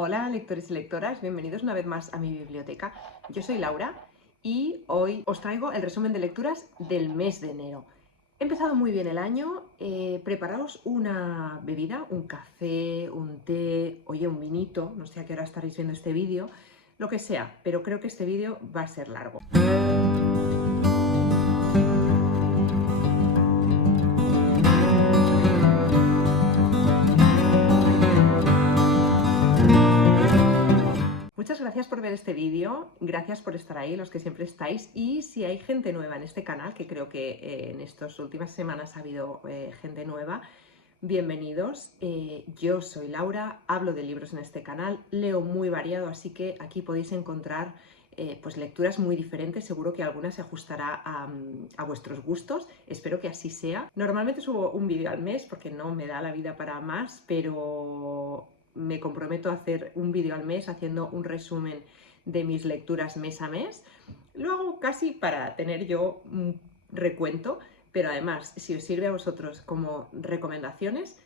Hola lectores y lectoras, bienvenidos una vez más a mi biblioteca. Yo soy Laura y hoy os traigo el resumen de lecturas del mes de enero. He empezado muy bien el año, preparaos una bebida, un café, un té, oye, un vinito, no sé a qué hora estaréis viendo este vídeo, lo que sea, pero creo que este vídeo va a ser largo. Muchas gracias por ver este vídeo, gracias por estar ahí, los que siempre estáis, y si hay gente nueva en este canal, que creo que en estas últimas semanas ha habido gente nueva, bienvenidos. Yo soy Laura, hablo de libros en este canal, leo muy variado, así que aquí podéis encontrar pues lecturas muy diferentes, seguro que alguna se ajustará a vuestros gustos, espero que así sea. Normalmente subo un vídeo al mes porque no me da la vida para más, pero me comprometo a hacer un vídeo al mes haciendo un resumen de mis lecturas mes a mes. Lo hago casi para tener yo un recuento, pero además, si os sirve a vosotros como recomendaciones,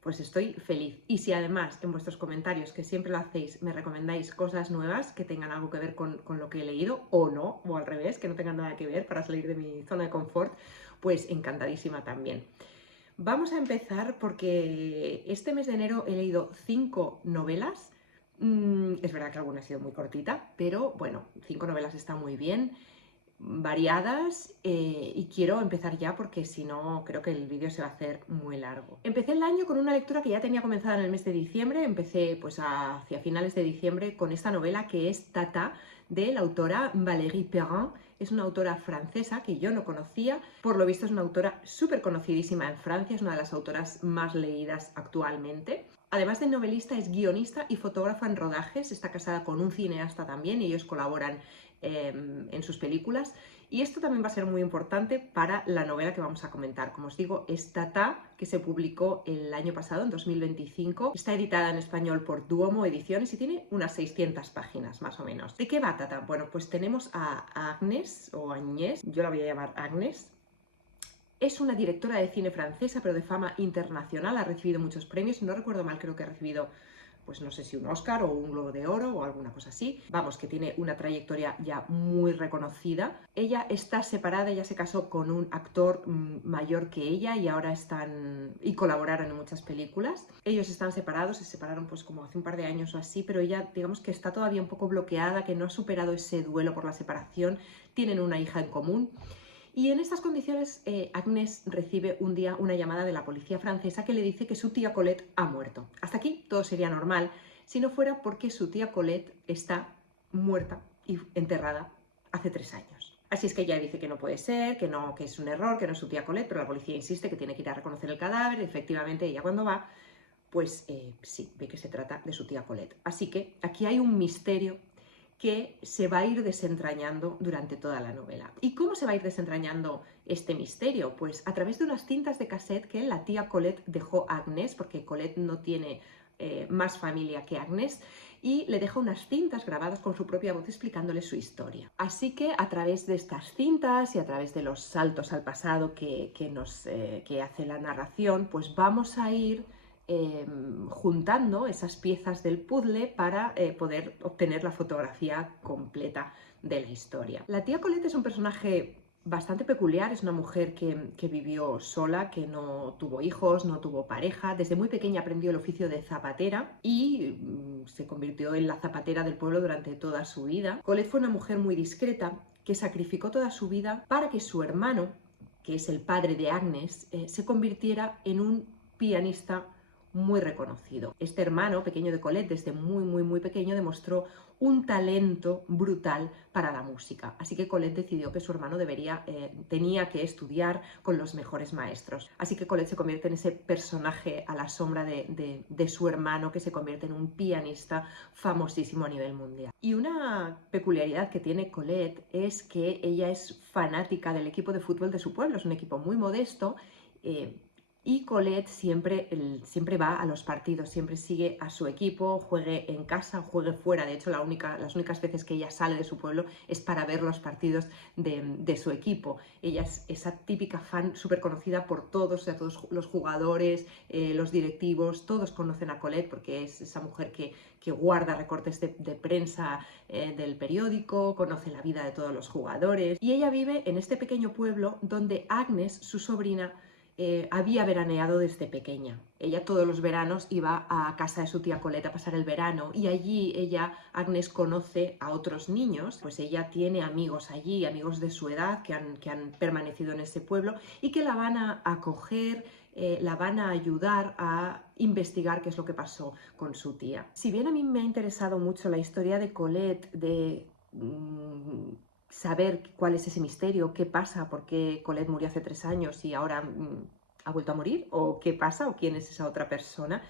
pues estoy feliz. Y si además en vuestros comentarios, que siempre lo hacéis, me recomendáis cosas nuevas que tengan algo que ver con lo que he leído, o no, o al revés, que no tengan nada que ver para salir de mi zona de confort, pues encantadísima también. Vamos a empezar porque este mes de enero he leído 5 novelas. Es verdad que alguna ha sido muy cortita, pero bueno, 5 novelas está muy bien, variadas, y quiero empezar ya porque si no creo que el vídeo se va a hacer muy largo. Empecé el año con una lectura que ya tenía comenzada en el mes de diciembre, empecé pues hacia finales de diciembre con esta novela que es Tata, de la autora Valérie Perrin. Es una autora francesa que yo no conocía, por lo visto es una autora súper conocidísima en Francia, es una de las autoras más leídas actualmente. Además de novelista, es guionista y fotógrafa en rodajes, está casada con un cineasta también y ellos colaboran en sus películas. Y esto también va a ser muy importante para la novela que vamos a comentar. Como os digo, es Tata, que se publicó el año pasado, en 2025. Está editada en español por Duomo Ediciones y tiene unas 600 páginas, más o menos. ¿De qué va Tata? Bueno, pues tenemos a Agnes, o Agnès, yo la voy a llamar Agnes. Es una directora de cine francesa, pero de fama internacional, ha recibido muchos premios, si no recuerdo mal creo que ha recibido, pues no sé si un Oscar o un Globo de Oro o alguna cosa así. Vamos, que tiene una trayectoria ya muy reconocida. Ella está separada, ella se casó con un actor mayor que ella y ahora están y colaboraron en muchas películas. Ellos están separados, se separaron pues como hace un par de años o así, pero ella digamos que está todavía un poco bloqueada, que no ha superado ese duelo por la separación. Tienen una hija en común. Y en estas condiciones, Agnes recibe un día una llamada de la policía francesa que le dice que su tía Colette ha muerto. Hasta aquí todo sería normal, si no fuera porque su tía Colette está muerta y enterrada hace 3 años. Así es que ella dice que no puede ser, que no, que es un error, que no es su tía Colette, pero la policía insiste que tiene que ir a reconocer el cadáver. Y efectivamente, ella cuando va, pues sí, ve que se trata de su tía Colette. Así que aquí hay un misterio que se va a ir desentrañando durante toda la novela. ¿Y cómo se va a ir desentrañando este misterio? Pues a través de unas cintas de cassette que la tía Colette dejó a Agnes, porque Colette no tiene más familia que Agnes, y le deja unas cintas grabadas con su propia voz explicándole su historia. Así que a través de estas cintas y a través de los saltos al pasado que hace la narración, pues vamos a ir juntando esas piezas del puzzle para poder obtener la fotografía completa de la historia. La tía Colette es un personaje bastante peculiar, es una mujer que vivió sola, que no tuvo hijos, no tuvo pareja, desde muy pequeña aprendió el oficio de zapatera y se convirtió en la zapatera del pueblo durante toda su vida. Colette fue una mujer muy discreta que sacrificó toda su vida para que su hermano, que es el padre de Agnes, se convirtiera en un pianista muy reconocido. Este hermano pequeño de Colette, desde muy pequeño, demostró un talento brutal para la música. Así que Colette decidió que su hermano tenía que estudiar con los mejores maestros. Así que Colette se convierte en ese personaje a la sombra de su hermano, que se convierte en un pianista famosísimo a nivel mundial. Y una peculiaridad que tiene Colette es que ella es fanática del equipo de fútbol de su pueblo. Es un equipo muy modesto, Y Colette siempre va a los partidos, siempre sigue a su equipo, juegue en casa o juegue fuera. De hecho, las únicas veces que ella sale de su pueblo es para ver los partidos de su equipo. Ella es esa típica fan súper conocida por todos, o sea, todos los jugadores, los directivos, todos conocen a Colette porque es esa mujer que guarda recortes de prensa del periódico, conoce la vida de todos los jugadores. Y ella vive en este pequeño pueblo donde Agnes, su sobrina, había veraneado desde pequeña. Ella todos los veranos iba a casa de su tía Colette a pasar el verano y allí Agnes, conoce a otros niños, pues ella tiene amigos allí, amigos de su edad que han permanecido en ese pueblo y que la van a acoger, la van a ayudar a investigar qué es lo que pasó con su tía. Si bien a mí me ha interesado mucho la historia de Colette, de saber cuál es ese misterio, qué pasa, por qué Colette murió hace 3 años y ahora ha vuelto a morir, o qué pasa, o quién es esa otra persona,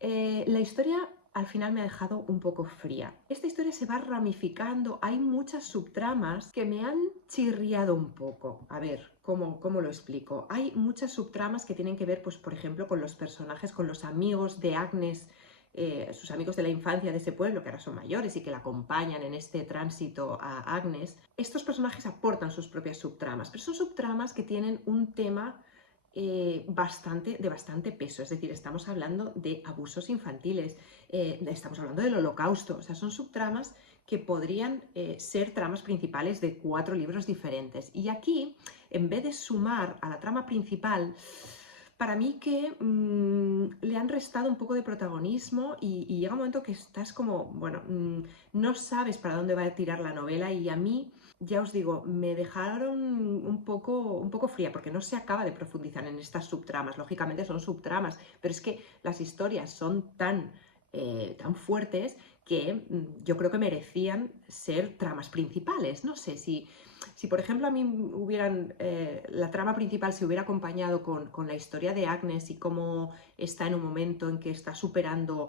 la historia al final me ha dejado un poco fría. Esta historia se va ramificando, hay muchas subtramas que me han chirriado un poco. A ver, ¿cómo lo explico? Hay muchas subtramas que tienen que ver, pues, por ejemplo, con los personajes, con los amigos de Agnes, sus amigos de la infancia de ese pueblo, que ahora son mayores y que la acompañan en este tránsito a Agnes. Estos personajes aportan sus propias subtramas, pero son subtramas que tienen un tema de bastante peso, es decir, estamos hablando de abusos infantiles, estamos hablando del Holocausto, o sea, son subtramas que podrían ser tramas principales de 4 libros diferentes. Y aquí, en vez de sumar a la trama principal, para mí que le han restado un poco de protagonismo y llega un momento que estás como, bueno, no sabes para dónde va a tirar la novela y a mí, ya os digo, me dejaron un poco fría porque no se acaba de profundizar en estas subtramas. Lógicamente son subtramas, pero es que las historias son tan fuertes que yo creo que merecían ser tramas principales. No sé si por ejemplo a mí la trama principal se hubiera acompañado con la historia de Agnes y cómo está en un momento en que está superando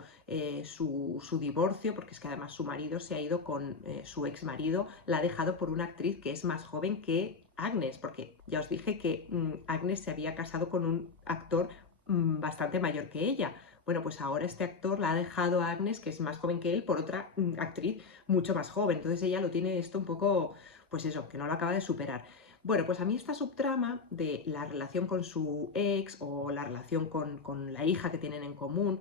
su divorcio, porque es que además su marido se ha ido con su ex marido, la ha dejado por una actriz que es más joven que Agnes, porque ya os dije que Agnes se había casado con un actor bastante mayor que ella. Bueno, pues ahora este actor la ha dejado a Agnes, que es más joven que él, por otra actriz mucho más joven. Entonces ella lo tiene esto un poco, pues eso, que no lo acaba de superar. Bueno, pues a mí esta subtrama de la relación con su ex o la relación con la hija que tienen en común,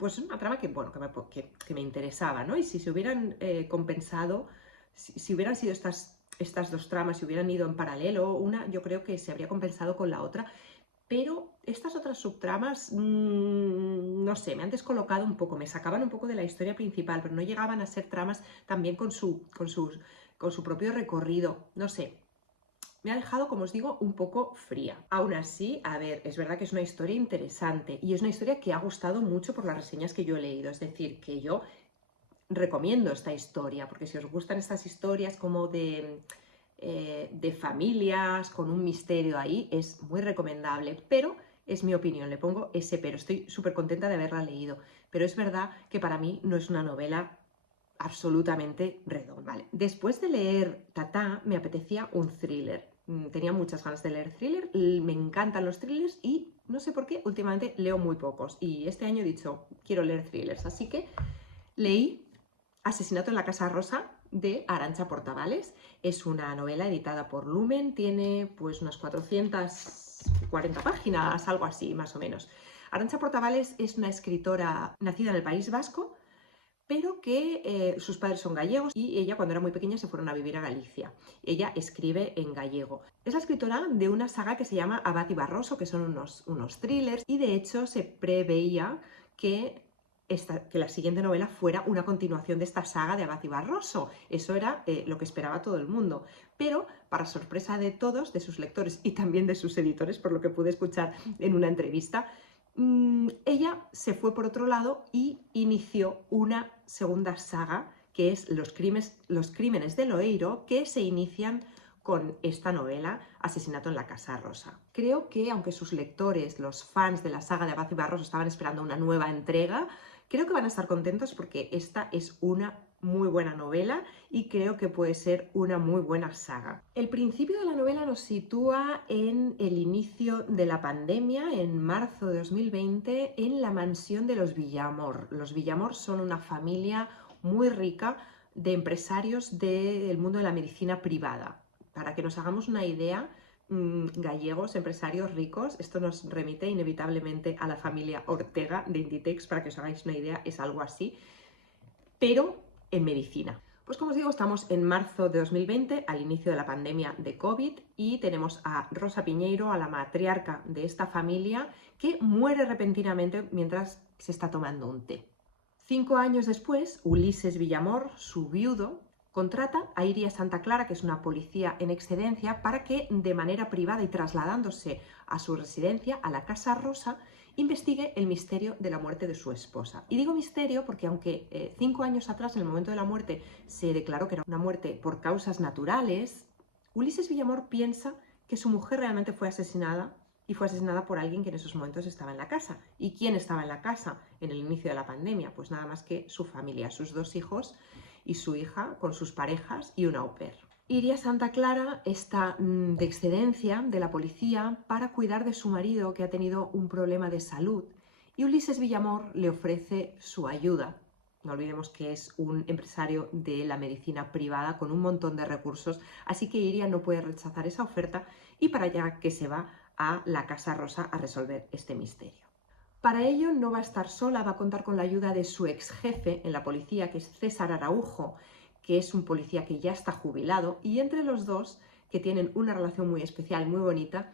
pues es una trama que, bueno, que me interesaba, ¿no? Y si se hubieran compensado, si hubieran sido estas 2 tramas, si hubieran ido en paralelo, una yo creo que se habría compensado con la otra. Pero estas otras subtramas, no sé, me han descolocado un poco, me sacaban un poco de la historia principal, pero no llegaban a ser tramas también con su propio recorrido, no sé. Me ha dejado, como os digo, un poco fría. Aún así, a ver, es verdad que es una historia interesante y es una historia que ha gustado mucho por las reseñas que yo he leído. Es decir, que yo recomiendo esta historia, porque si os gustan estas historias como de familias, con un misterio ahí, es muy recomendable, pero es mi opinión, le pongo ese pero. Estoy súper contenta de haberla leído, pero es verdad que para mí no es una novela absolutamente redonda. Vale. Después de leer Tatá, me apetecía un thriller. Tenía muchas ganas de leer thriller, me encantan los thrillers y no sé por qué, últimamente leo muy pocos. Y este año he dicho, quiero leer thrillers, así que leí Asesinato en la Casa Rosa de Arantxa Portavales. Es una novela editada por Lumen, tiene pues unas 440 páginas, algo así más o menos. Arantxa Portavales es una escritora nacida en el País Vasco, pero que sus padres son gallegos y ella cuando era muy pequeña se fueron a vivir a Galicia. Ella escribe en gallego. Es la escritora de una saga que se llama Abad y Barroso, que son unos thrillers, y de hecho se preveía que la siguiente novela fuera una continuación de esta saga de Abad y Barroso. Eso era lo que esperaba todo el mundo. Pero, para sorpresa de todos, de sus lectores y también de sus editores, por lo que pude escuchar en una entrevista, ella se fue por otro lado y inició una segunda saga, que es Los Crímenes de Loeiro, que se inician con esta novela, Asesinato en la Casa Rosa. Creo que, aunque sus lectores, los fans de la saga de Abad y Barroso, estaban esperando una nueva entrega, Creo que van a estar contentos porque esta es una muy buena novela y creo que puede ser una muy buena saga. El principio de la novela nos sitúa en el inicio de la pandemia, en marzo de 2020, en la mansión de los Villamor. Los Villamor son una familia muy rica de empresarios del mundo de la medicina privada. Para que nos hagamos una idea, gallegos, empresarios ricos, esto nos remite inevitablemente a la familia Ortega de Inditex, para que os hagáis una idea, es algo así, pero en medicina. Pues como os digo, estamos en marzo de 2020, al inicio de la pandemia de COVID, y tenemos a Rosa Piñeiro, a la matriarca de esta familia, que muere repentinamente mientras se está tomando un té. 5 años después, Ulises Villamor, su viudo, contrata a Iria Santa Clara, que es una policía en excedencia, para que de manera privada y trasladándose a su residencia, a la Casa Rosa, investigue el misterio de la muerte de su esposa. Y digo misterio porque aunque 5 años atrás, en el momento de la muerte, se declaró que era una muerte por causas naturales, Ulises Villamor piensa que su mujer realmente fue asesinada, y fue asesinada por alguien que en esos momentos estaba en la casa. ¿Y quién estaba en la casa en el inicio de la pandemia? Pues nada más que su familia, sus 2 hijos y su hija con sus parejas y una au pair. Iria Santa Clara está de excedencia de la policía para cuidar de su marido, que ha tenido un problema de salud, y Ulises Villamor le ofrece su ayuda. No olvidemos que es un empresario de la medicina privada con un montón de recursos, así que Iria no puede rechazar esa oferta y para allá que se va a la Casa Rosa a resolver este misterio. Para ello no va a estar sola, va a contar con la ayuda de su ex jefe en la policía, que es César Araujo, que es un policía que ya está jubilado, y entre los dos, que tienen una relación muy especial, muy bonita,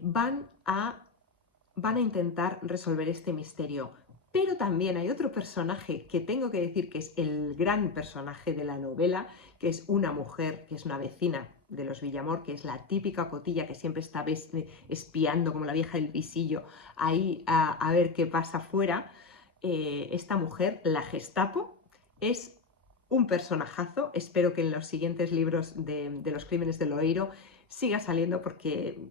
van a intentar resolver este misterio. Pero también hay otro personaje que tengo que decir que es el gran personaje de la novela, que es una mujer, que es una vecina de los Villamor, que es la típica cotilla que siempre está espiando como la vieja del visillo ahí a ver qué pasa afuera. Esta mujer, la Gestapo, es un personajazo. Espero que en los siguientes libros de los crímenes de Loeiro siga saliendo porque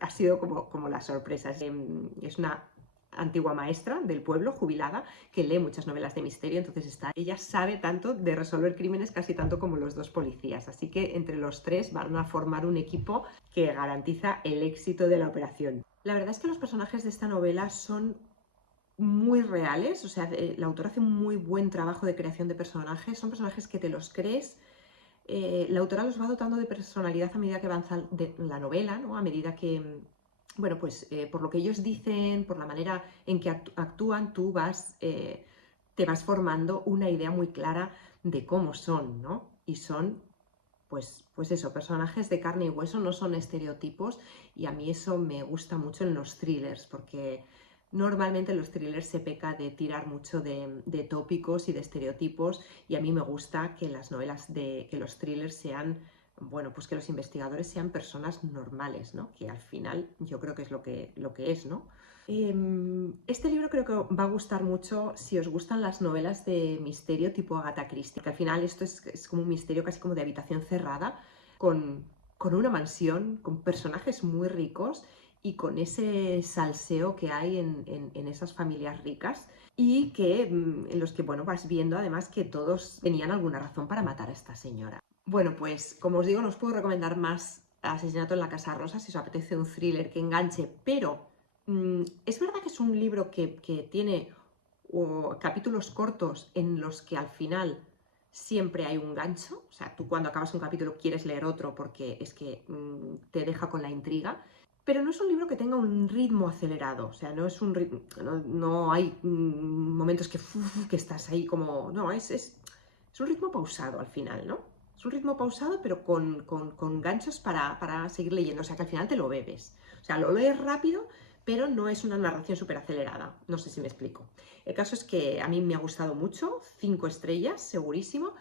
ha sido como la sorpresa. Es una antigua maestra del pueblo, jubilada, que lee muchas novelas de misterio, entonces ella sabe tanto de resolver crímenes casi tanto como los 2 policías, así que entre los 3 van a formar un equipo que garantiza el éxito de la operación. La verdad es que los personajes de esta novela son muy reales, o sea, la autora hace un muy buen trabajo de creación de personajes, son personajes que te los crees. La autora los va dotando de personalidad a medida que avanza la novela, ¿no? A medida que, bueno, pues por lo que ellos dicen, por la manera en que actúan, te vas formando una idea muy clara de cómo son, ¿no? Y son, pues eso, personajes de carne y hueso, no son estereotipos, y a mí eso me gusta mucho en los thrillers, porque normalmente en los thrillers se peca de tirar mucho de tópicos y de estereotipos, y a mí me gusta que las novelas, que los thrillers sean, bueno, pues que los investigadores sean personas normales, ¿no? Que al final yo creo que es lo que es, ¿no? Este libro creo que va a gustar mucho si os gustan las novelas de misterio tipo Agatha Christie, que al final esto es como un misterio casi como de habitación cerrada, con una mansión, con personajes muy ricos y con ese salseo que hay en esas familias ricas, y que en los que, bueno, vas viendo además que todos tenían alguna razón para matar a esta señora. Bueno, pues como os digo, no os puedo recomendar más Asesinato en la Casa Rosa si os apetece un thriller que enganche, pero es verdad que es un libro que tiene capítulos cortos en los que al final siempre hay un gancho. O sea, tú cuando acabas un capítulo quieres leer otro porque es que te deja con la intriga. Pero no es un libro que tenga un ritmo acelerado. O sea, no es un ritmo, no hay momentos que estás ahí como... No, es un ritmo pausado al final, ¿no? Es un ritmo pausado, pero con ganchos para seguir leyendo. O sea, que al final te lo bebes. O sea, lo lees rápido, pero no es una narración súper acelerada. No sé si me explico. El caso es que a mí me ha gustado mucho, 5 estrellas, segurísimo,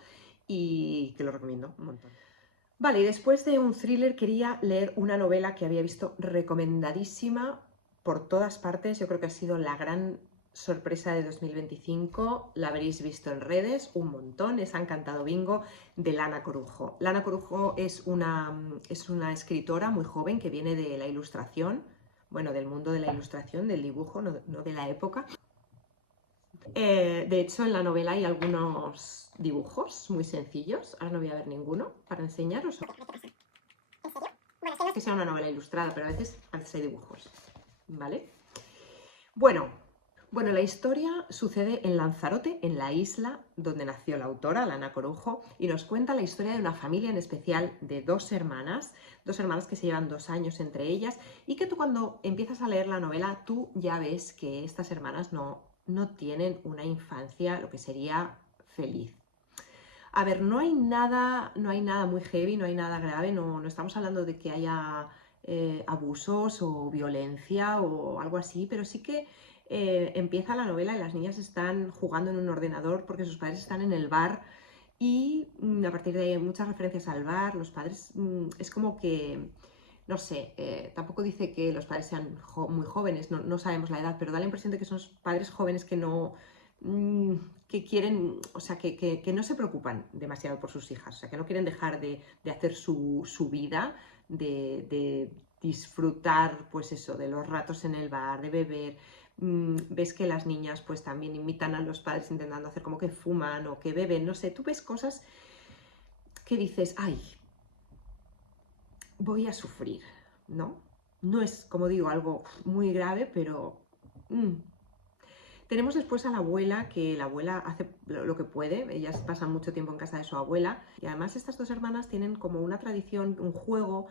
y que lo recomiendo un montón. Vale, y después de un thriller quería leer una novela que había visto recomendadísima por todas partes. Yo creo que ha sido la gran sorpresa de 2025, la habréis visto en redes un montón, es Ha encantado Bingo, de Lana Corujo. Lana Corujo es una escritora muy joven que viene de la ilustración, bueno, del mundo de la ilustración, del dibujo, no de la época. De hecho, en la novela hay algunos dibujos muy sencillos. Ahora no voy a ver ninguno para enseñaros. Que sea una novela ilustrada, pero a veces hay dibujos, ¿vale? Bueno, la historia sucede en Lanzarote, en la isla donde nació la autora, Lana Corujo, y nos cuenta la historia de una familia, en especial de dos hermanas que se llevan 2 años entre ellas, y que tú, cuando empiezas a leer la novela, tú ya ves que estas hermanas no tienen una infancia, lo que sería, feliz. A ver, no hay nada muy heavy, no hay nada grave, no estamos hablando de que haya abusos o violencia o algo así, pero sí que empieza la novela y las niñas están jugando en un ordenador porque sus padres están en el bar, y a partir de ahí hay muchas referencias al bar. Los padres, es como que, no sé, tampoco dice que los padres sean muy jóvenes, no sabemos la edad, pero da la impresión de que son padres jóvenes que no, que quieren, o sea, que no se preocupan demasiado por sus hijas, o sea, que no quieren dejar de hacer su vida, de disfrutar, pues eso, de los ratos en el bar, de beber. Ves que las niñas pues también imitan a los padres intentando hacer como que fuman o que beben, no sé, tú ves cosas que dices, ay, voy a sufrir, ¿no? No es, como digo, algo muy grave, pero tenemos después a la abuela, que la abuela hace lo que puede. Ellas pasan mucho tiempo en casa de su abuela, y además estas dos hermanas tienen como una tradición, un juego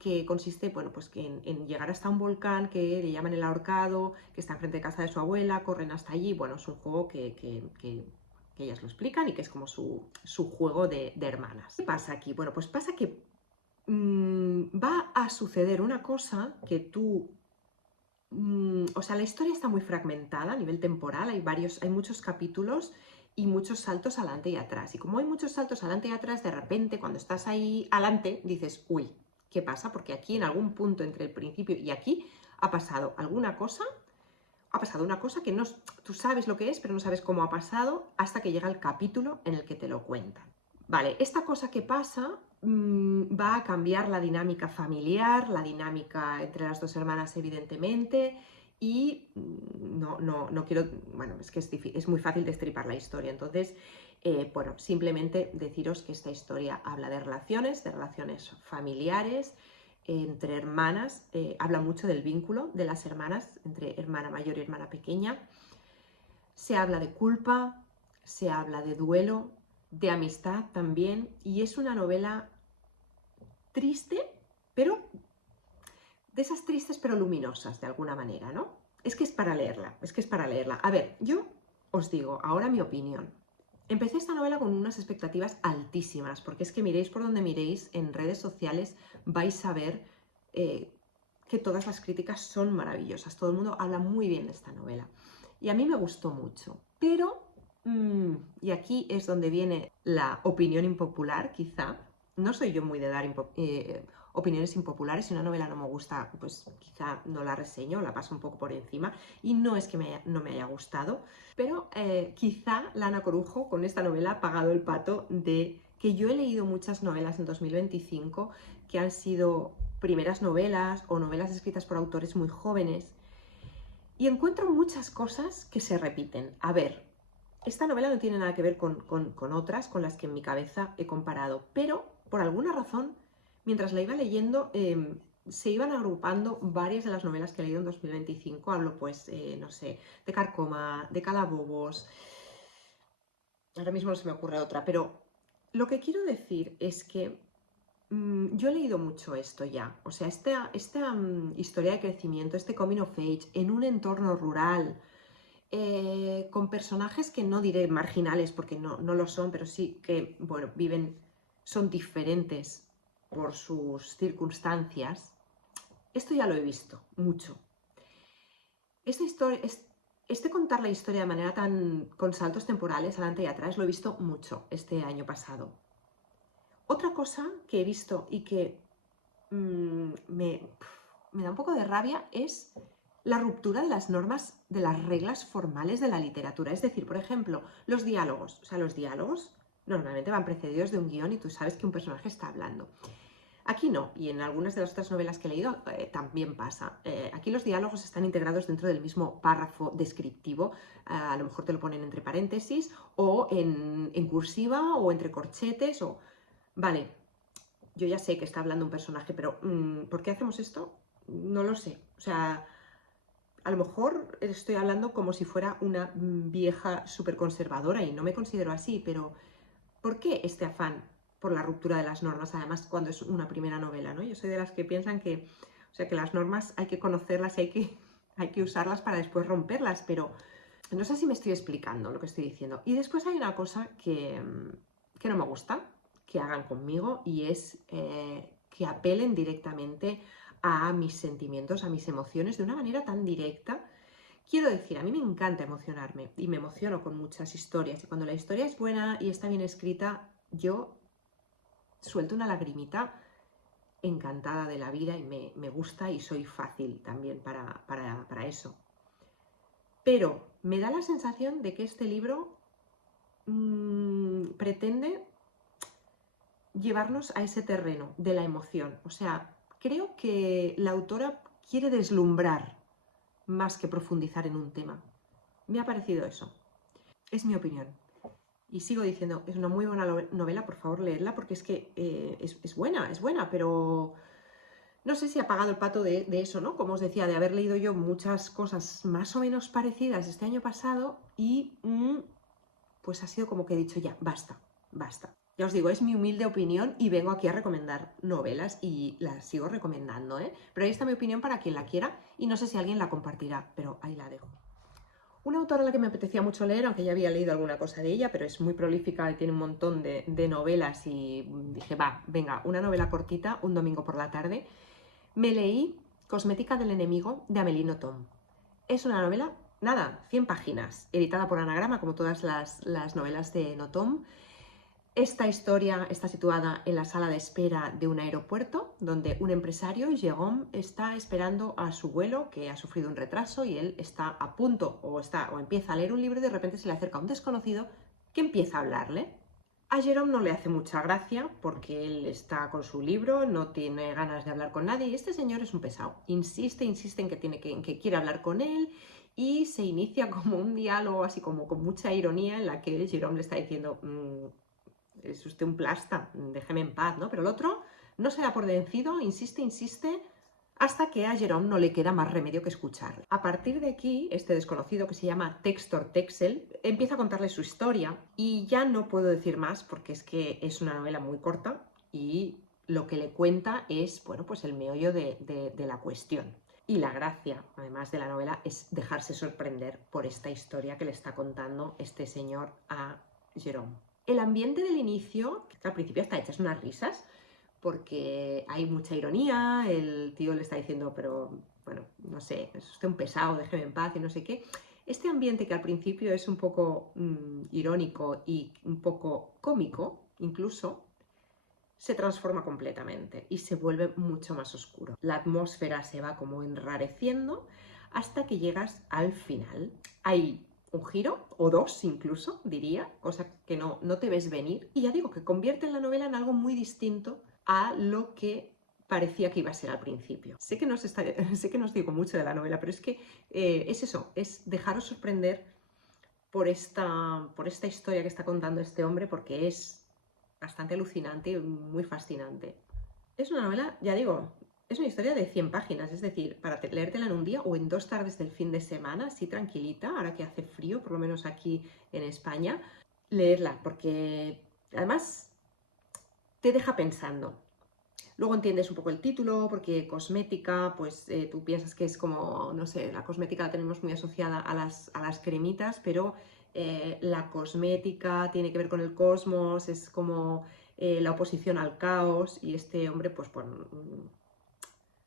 que consiste, bueno, pues que en llegar hasta un volcán que le llaman el ahorcado, que está enfrente de casa de su abuela, corren hasta allí. Bueno, es un juego que ellas lo explican y que es como su juego de hermanas. ¿Qué pasa aquí? Bueno, pues pasa que va a suceder una cosa que tú... O sea, la historia está muy fragmentada a nivel temporal, hay muchos capítulos y muchos saltos adelante y atrás. Y como hay muchos saltos adelante y atrás, de repente, cuando estás ahí adelante, dices, uy, ¿qué pasa? Porque aquí, en algún punto entre el principio y aquí, ha pasado alguna cosa, ha pasado una cosa que no, tú sabes lo que es, pero no sabes cómo ha pasado hasta que llega el capítulo en el que te lo cuentan. Vale, esta cosa que pasa va a cambiar la dinámica familiar, la dinámica entre las dos hermanas, evidentemente, y no quiero, bueno, es que es muy fácil destripar la historia. Entonces, bueno, simplemente deciros que esta historia habla de relaciones familiares, entre hermanas, habla mucho del vínculo de las hermanas, entre hermana mayor y hermana pequeña. Se habla de culpa, se habla de duelo, de amistad también, y es una novela triste, pero de esas tristes pero luminosas, de alguna manera, ¿no? Es que es para leerla, es que es para leerla. A ver, yo os digo ahora mi opinión. Empecé esta novela con unas expectativas altísimas, porque es que miréis por donde miréis en redes sociales, vais a ver que todas las críticas son maravillosas, todo el mundo habla muy bien de esta novela. Y a mí me gustó mucho, pero, y aquí es donde viene la opinión impopular, quizá. No soy yo muy de dar opiniones impopulares. Si una novela no me gusta, pues quizá no la reseño, la paso un poco por encima, y no es que no me haya gustado, pero quizá Lana Corujo con esta novela ha pagado el pato de que yo he leído muchas novelas en 2025 que han sido primeras novelas o novelas escritas por autores muy jóvenes, y encuentro muchas cosas que se repiten. A ver, esta novela no tiene nada que ver con otras con las que en mi cabeza he comparado, pero por alguna razón, mientras la iba leyendo, se iban agrupando varias de las novelas que he leído en 2025. Hablo, pues, no sé, de Carcoma, de Calabobos. Ahora mismo no se me ocurre otra, pero lo que quiero decir es que yo he leído mucho esto ya. O sea, esta historia de crecimiento, este coming of age en un entorno rural, con personajes que no diré marginales porque no lo son, pero sí que, bueno, son diferentes por sus circunstancias. Esto ya lo he visto mucho. Esta historia, contar la historia de manera con saltos temporales adelante y atrás, lo he visto mucho este año pasado. Otra cosa que he visto y que me da un poco de rabia es la ruptura de las normas, de las reglas formales de la literatura. Es decir, por ejemplo, los diálogos. O sea, los diálogos normalmente van precedidos de un guión y tú sabes que un personaje está hablando. Aquí no, y en algunas de las otras novelas que he leído también pasa. Aquí los diálogos están integrados dentro del mismo párrafo descriptivo, a lo mejor te lo ponen entre paréntesis, o en cursiva, o entre corchetes, o... Vale, yo ya sé que está hablando un personaje, pero ¿por qué hacemos esto? No lo sé. O sea, a lo mejor estoy hablando como si fuera una vieja súper conservadora y no me considero así, pero ¿por qué este afán por la ruptura de las normas? Además, cuando es una primera novela, ¿no? Yo soy de las que piensan que, o sea, que las normas hay que conocerlas y hay que usarlas para después romperlas, pero no sé si me estoy explicando lo que estoy diciendo. Y después hay una cosa que no me gusta que hagan conmigo y es que apelen directamente a mis sentimientos, a mis emociones de una manera tan directa. Quiero decir, a mí me encanta emocionarme y me emociono con muchas historias y cuando la historia es buena y está bien escrita, yo suelto una lagrimita encantada de la vida y me gusta y soy fácil también para eso. Pero me da la sensación de que este libro pretende llevarnos a ese terreno de la emoción. O sea, creo que la autora quiere deslumbrar más que profundizar en un tema. Me ha parecido eso. Es mi opinión. Y sigo diciendo, es una muy buena novela, por favor, leedla, porque es que es buena, pero no sé si ha pagado el pato de eso, ¿no? Como os decía, de haber leído yo muchas cosas más o menos parecidas este año pasado y pues ha sido como que he dicho, ya, basta, basta. Ya os digo, es mi humilde opinión y vengo aquí a recomendar novelas y las sigo recomendando, ¿eh? Pero ahí está mi opinión para quien la quiera y no sé si alguien la compartirá, pero ahí la dejo. Una autora a la que me apetecía mucho leer, aunque ya había leído alguna cosa de ella, pero es muy prolífica y tiene un montón de novelas y dije, va, venga, una novela cortita, un domingo por la tarde. Me leí Cosmética del enemigo de Amélie Nothomb. Es una novela, nada, 100 páginas, editada por Anagrama, como todas las novelas de Nothomb. Esta historia está situada en la sala de espera de un aeropuerto donde un empresario, Jérôme, está esperando a su vuelo que ha sufrido un retraso y él está a punto o empieza a leer un libro y de repente se le acerca un desconocido que empieza a hablarle. A Jérôme no le hace mucha gracia porque él está con su libro, no tiene ganas de hablar con nadie y este señor es un pesado. Insiste en que quiere hablar con él y se inicia como un diálogo así como con mucha ironía en la que Jérôme le está diciendo es usted un plasta, déjeme en paz, ¿no? Pero el otro no se da por vencido, insiste, hasta que a Jérôme no le queda más remedio que escucharle. A partir de aquí, este desconocido que se llama Textor Texel empieza a contarle su historia y ya no puedo decir más porque es que es una novela muy corta y lo que le cuenta es, bueno, pues el meollo de la cuestión. Y la gracia, además de la novela, es dejarse sorprender por esta historia que le está contando este señor a Jérôme. El ambiente del inicio, que al principio está hechas unas risas, porque hay mucha ironía, el tío le está diciendo, pero bueno, no sé, es usted un pesado, déjeme en paz y no sé qué. Este ambiente que al principio es un poco irónico y un poco cómico, incluso, se transforma completamente y se vuelve mucho más oscuro. La atmósfera se va como enrareciendo hasta que llegas al final. Hay un giro, o dos incluso, diría, cosa que no te ves venir. Y ya digo, que convierte la novela en algo muy distinto a lo que parecía que iba a ser al principio. Sé que no os digo mucho de la novela, pero es que es eso, es dejaros sorprender por esta historia que está contando este hombre, porque es bastante alucinante y muy fascinante. Es una novela, ya digo, es una historia de 100 páginas, es decir, para leértela en un día o en 2 tardes del fin de semana, así tranquilita, ahora que hace frío, por lo menos aquí en España, leerla, porque además te deja pensando. Luego entiendes un poco el título, porque cosmética, pues tú piensas que es como, no sé, la cosmética la tenemos muy asociada a las cremitas, pero la cosmética tiene que ver con el cosmos, es como la oposición al caos, y este hombre, pues bueno,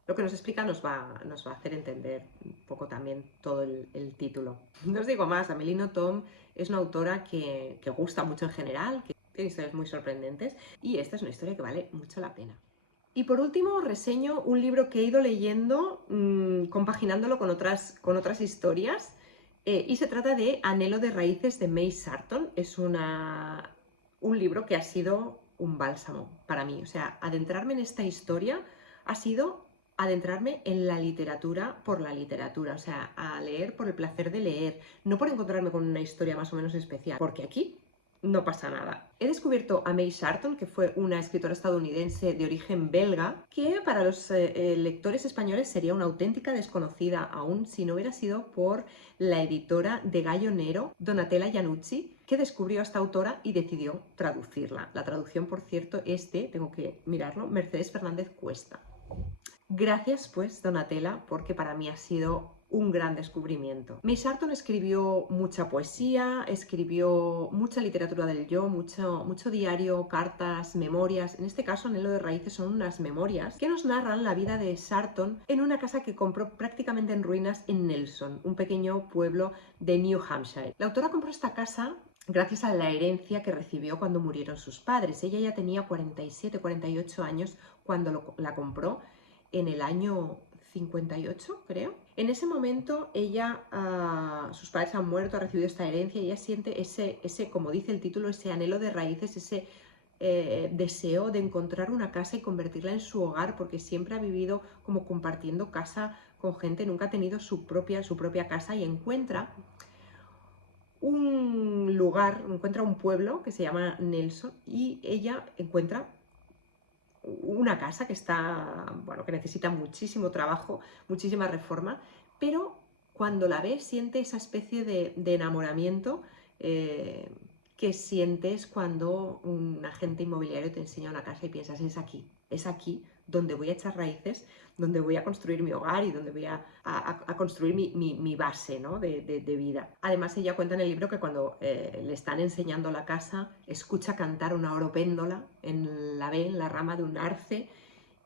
lo que nos explica nos va a hacer entender un poco también todo el título. No os digo más, Amélie Nothomb es una autora que gusta mucho en general, que tiene historias muy sorprendentes, y esta es una historia que vale mucho la pena. Y por último, reseño un libro que he ido leyendo, compaginándolo con otras historias, y se trata de Anhelo de raíces de May Sarton. Es un libro que ha sido un bálsamo para mí. O sea, adentrarme en esta historia ha sido adentrarme en la literatura por la literatura, o sea, a leer por el placer de leer, no por encontrarme con una historia más o menos especial, porque aquí no pasa nada. He descubierto a May Sharton, que fue una escritora estadounidense de origen belga, que para los lectores españoles sería una auténtica desconocida, aún si no hubiera sido por la editora de Gallo Nero, Donatella Iannucci, que descubrió a esta autora y decidió traducirla. La traducción, por cierto, es de, tengo que mirarlo, Mercedes Fernández Cuesta. Gracias, pues, Donatella, porque para mí ha sido un gran descubrimiento. May Sharton escribió mucha poesía, escribió mucha literatura del yo, mucho diario, cartas, memorias. En este caso, Anhelo de Raíces son unas memorias que nos narran la vida de Sharton en una casa que compró prácticamente en ruinas en Nelson, un pequeño pueblo de New Hampshire. La autora compró esta casa gracias a la herencia que recibió cuando murieron sus padres. Ella ya tenía 47, 48 años cuando la compró, en el año 58, creo. En ese momento ella, sus padres han muerto, ha recibido esta herencia y ella siente ese, como dice el título, ese anhelo de raíces, ese deseo de encontrar una casa y convertirla en su hogar, porque siempre ha vivido como compartiendo casa con gente, nunca ha tenido su propia casa, y encuentra un lugar, encuentra un pueblo que se llama Nelson, y ella encuentra una casa que está, bueno, que necesita muchísimo trabajo, muchísima reforma, pero cuando la ves siente esa especie de enamoramiento que sientes cuando un agente inmobiliario te enseña una casa y piensas, es aquí donde voy a echar raíces, donde voy a construir mi hogar y donde voy a construir mi base, ¿no?, de vida. Además, ella cuenta en el libro que cuando le están enseñando la casa, escucha cantar una oropéndola en la rama de un arce,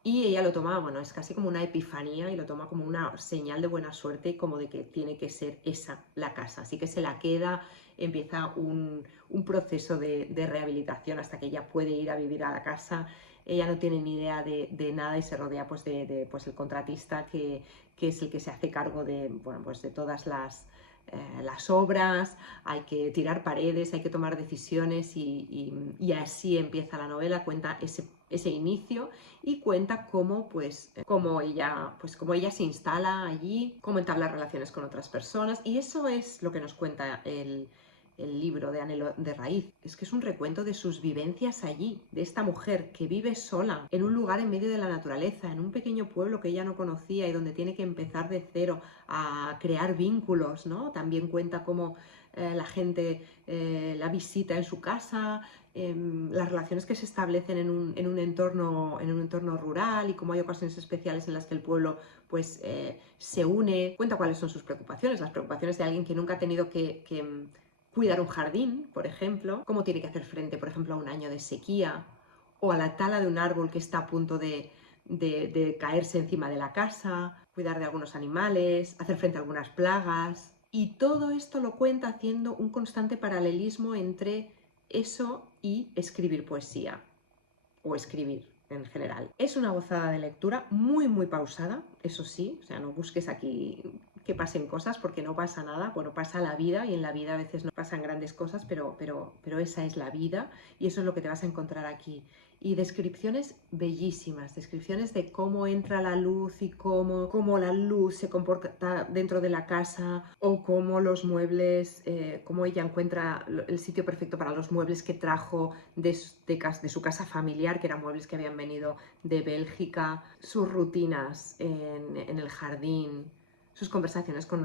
y ella lo toma, bueno, es casi como una epifanía, y lo toma como una señal de buena suerte y como de que tiene que ser esa la casa. Así que se la queda, empieza un proceso de rehabilitación hasta que ella puede ir a vivir a la casa. Ella no tiene ni idea de nada y se rodea pues pues el contratista que es el que se hace cargo de, bueno, pues de todas las obras. Hay que tirar paredes, hay que tomar decisiones, y así empieza la novela. Cuenta ese inicio y cuenta cómo ella se instala allí, cómo entabla relaciones con otras personas, y eso es lo que nos cuenta el libro de Anhelo de Raíz. Es que es un recuento de sus vivencias allí, de esta mujer que vive sola en un lugar en medio de la naturaleza, en un pequeño pueblo que ella no conocía y donde tiene que empezar de cero a crear vínculos, ¿no? También cuenta cómo la gente la visita en su casa, las relaciones que se establecen en un entorno rural, y cómo hay ocasiones especiales en las que el pueblo pues se une. Cuenta cuáles son sus preocupaciones, las preocupaciones de alguien que nunca ha tenido que cuidar un jardín, por ejemplo, cómo tiene que hacer frente, por ejemplo, a un año de sequía o a la tala de un árbol que está a punto de caerse encima de la casa, cuidar de algunos animales, hacer frente a algunas plagas. Y todo esto lo cuenta haciendo un constante paralelismo entre eso y escribir poesía, o escribir en general. Es una gozada de lectura, muy muy pausada, eso sí, o sea, no busques aquí que pasen cosas, porque no pasa nada. Bueno, pasa la vida, y en la vida a veces no pasan grandes cosas, pero esa es la vida, y eso es lo que te vas a encontrar aquí. Y descripciones bellísimas, descripciones de cómo entra la luz y cómo la luz se comporta dentro de la casa, o cómo los muebles, cómo ella encuentra el sitio perfecto para los muebles que trajo de su casa familiar, que eran muebles que habían venido de Bélgica, sus rutinas en el jardín, sus conversaciones con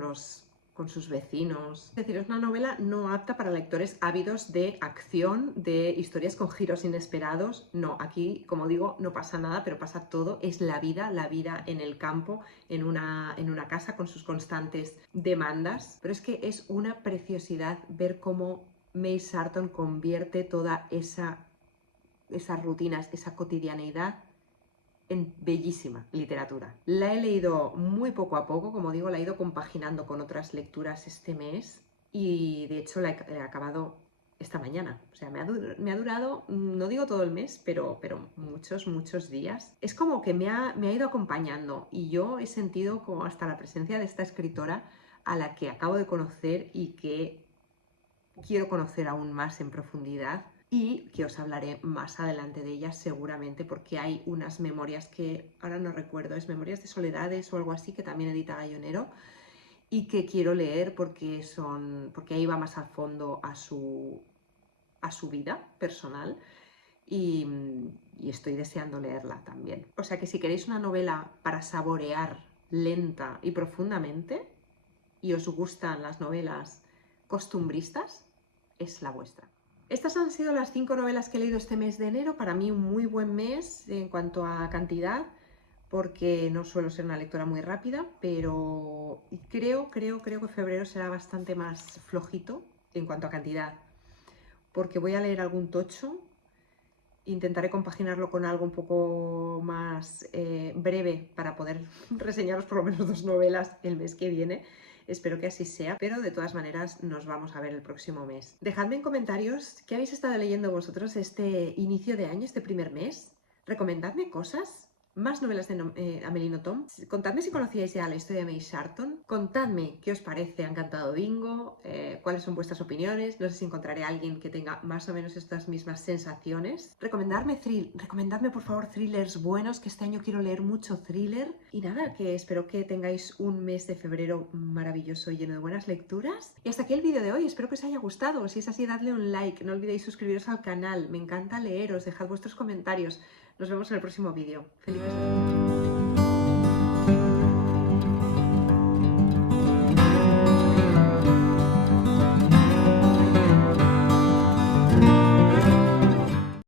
sus vecinos. Es decir, es una novela no apta para lectores ávidos de acción, de historias con giros inesperados. No, aquí, como digo, no pasa nada, pero pasa todo. Es la vida en el campo, en una casa con sus constantes demandas. Pero es que es una preciosidad ver cómo May Sharton convierte toda esas rutinas, esa cotidianeidad, en bellísima literatura. La he leído muy poco a poco, como digo, la he ido compaginando con otras lecturas este mes, y de hecho la he acabado esta mañana. O sea, me ha durado, no digo todo el mes, pero muchos días. Es como que me ha ido acompañando, y yo he sentido como hasta la presencia de esta escritora a la que acabo de conocer y que quiero conocer aún más en profundidad. y que os hablaré más adelante de ellas seguramente, porque hay unas memorias que ahora no recuerdo, es Memorias de Soledades o algo así, que también edita Gallonero y que quiero leer porque ahí va más al fondo a su vida personal y, y estoy deseando leerla también. O sea que si queréis una novela para saborear lenta y profundamente y os gustan las novelas costumbristas, es la vuestra. Estas han sido las 5 novelas que he leído este mes de enero. Para mí un muy buen mes en cuanto a cantidad, porque no suelo ser una lectora muy rápida, pero creo que febrero será bastante más flojito en cuanto a cantidad, porque voy a leer algún tocho. Intentaré compaginarlo con algo un poco más breve para poder reseñaros por lo menos 2 novelas el mes que viene. Espero que así sea, pero de todas maneras nos vamos a ver el próximo mes. Dejadme en comentarios qué habéis estado leyendo vosotros este inicio de año, este primer mes. Recomendadme cosas. Más novelas de Amélie Nothomb. Contadme si conocíais ya la historia de May Sharton. Contadme qué os parece Ha encantado Bingo, cuáles son vuestras opiniones. No sé si encontraré a alguien que tenga más o menos estas mismas sensaciones. Recomendadme por favor thrillers buenos, que este año quiero leer mucho thriller. Y nada, que espero que tengáis un mes de febrero maravilloso lleno de buenas lecturas. Y hasta aquí el vídeo de hoy. Espero que os haya gustado. Si es así, dadle un like. No olvidéis suscribiros al canal. Me encanta leeros. Dejad vuestros comentarios. Nos vemos en el próximo vídeo. ¡Felices!